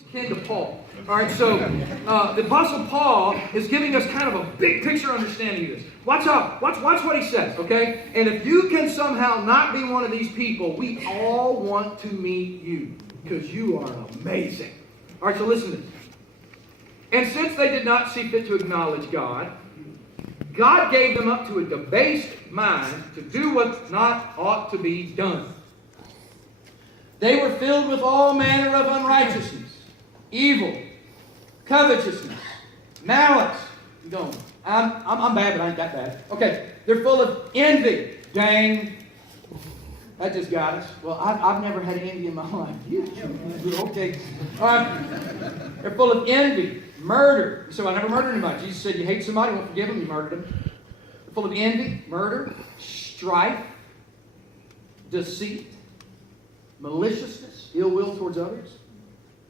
He's kin to Paul. All right, so the Apostle Paul is giving us kind of a big picture understanding of this. Watch out. Watch what he says, okay? And if you can somehow not be one of these people, we all want to meet you because you are amazing. All right, so listen to this. And since they did not see fit to acknowledge God, God gave them up to a debased mind to do what not ought to be done. They were filled with all manner of unrighteousness, evil, covetousness, malice. I'm bad, but I ain't that bad. Okay, they're full of envy. Dang, that just got us. Well, I've never had envy in my life. Okay. All right. They're full of envy, murder. So I never murdered anybody. Jesus said you hate somebody, won't forgive them, you murdered them. They're full of envy, murder, strife, deceit, maliciousness, ill will towards others.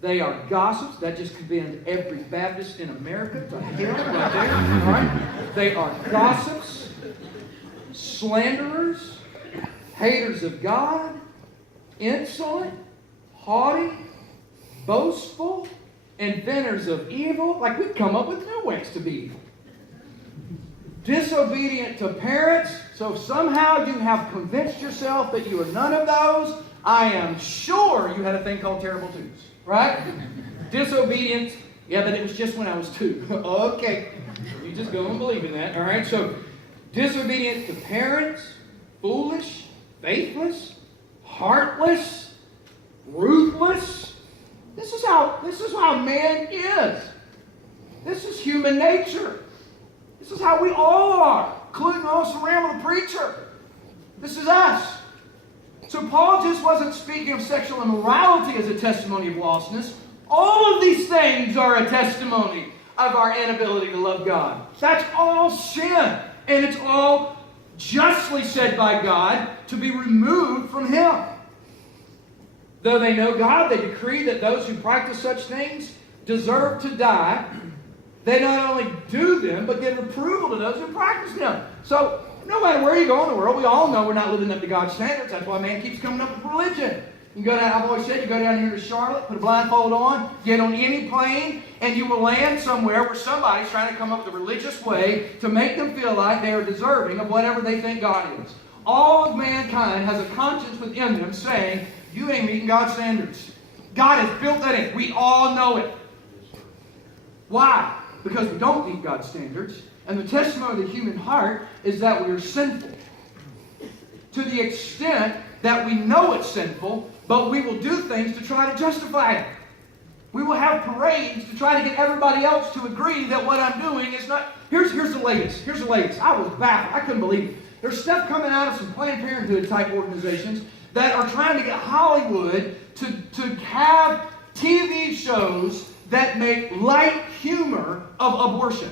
They are gossips. That just condemned every Baptist in America to hell right there. All right? They are gossips, slanderers, haters of God, insolent, haughty, boastful, inventors of evil. Like we've come up with new ways to be evil. Disobedient to parents. So if somehow you have convinced yourself that you are none of those, I am sure you had a thing called terrible twos. Right? Disobedience. Yeah, but it was just when I was 2. Okay. You just go and believe in that. All right? So, disobedient to parents, foolish, faithless, heartless, ruthless. This is how man is. This is human nature. This is how we all are, including us around with the preacher. This is us. So Paul just wasn't speaking of sexual immorality as a testimony of lostness. All of these things are a testimony of our inability to love God. That's all sin. And it's all justly said by God to be removed from Him. Though they know God, they decree that those who practice such things deserve to die. They not only do them, but give approval to those who practice them. So, no matter where you go in the world, we all know we're not living up to God's standards. That's why man keeps coming up with religion. You go down, I've always said, you go down here to Charlotte, put a blindfold on, get on any plane, and you will land somewhere where somebody's trying to come up with a religious way to make them feel like they are deserving of whatever they think God is. All of mankind has a conscience within them saying, you ain't meeting God's standards. God has built that in. We all know it. Why? Because we don't meet God's standards. And the testimony of the human heart is that we are sinful. To the extent that we know it's sinful, but we will do things to try to justify it. We will have parades to try to get everybody else to agree that what I'm doing is not... Here's the latest. Here's the latest. I was baffled. I couldn't believe it. There's stuff coming out of some Planned Parenthood type organizations that are trying to get Hollywood to have TV shows that make light humor of abortion.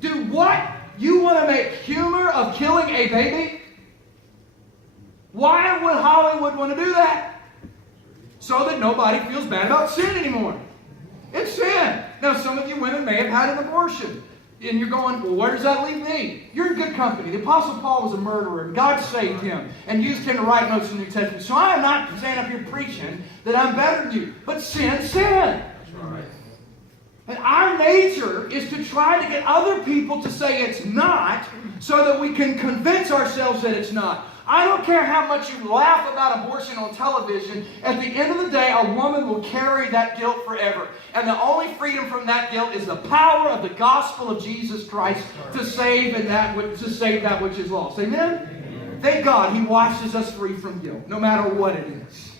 Do what? You want to make humor of killing a baby? Why would Hollywood want to do that? So that nobody feels bad about sin anymore. It's sin. Now, some of you women may have had an abortion. And you're going, well, where does that leave me? You're in good company. The Apostle Paul was a murderer, and God saved him and used him to write most of the New Testament. So I am not standing up here preaching that I'm better than you. But sin's sin. That's right. And our nature is to try to get other people to say it's not so that we can convince ourselves that it's not. I don't care how much you laugh about abortion on television. At the end of the day, a woman will carry that guilt forever. And the only freedom from that guilt is the power of the gospel of Jesus Christ to save that which is lost. Amen? Thank God He washes us free from guilt, no matter what it is.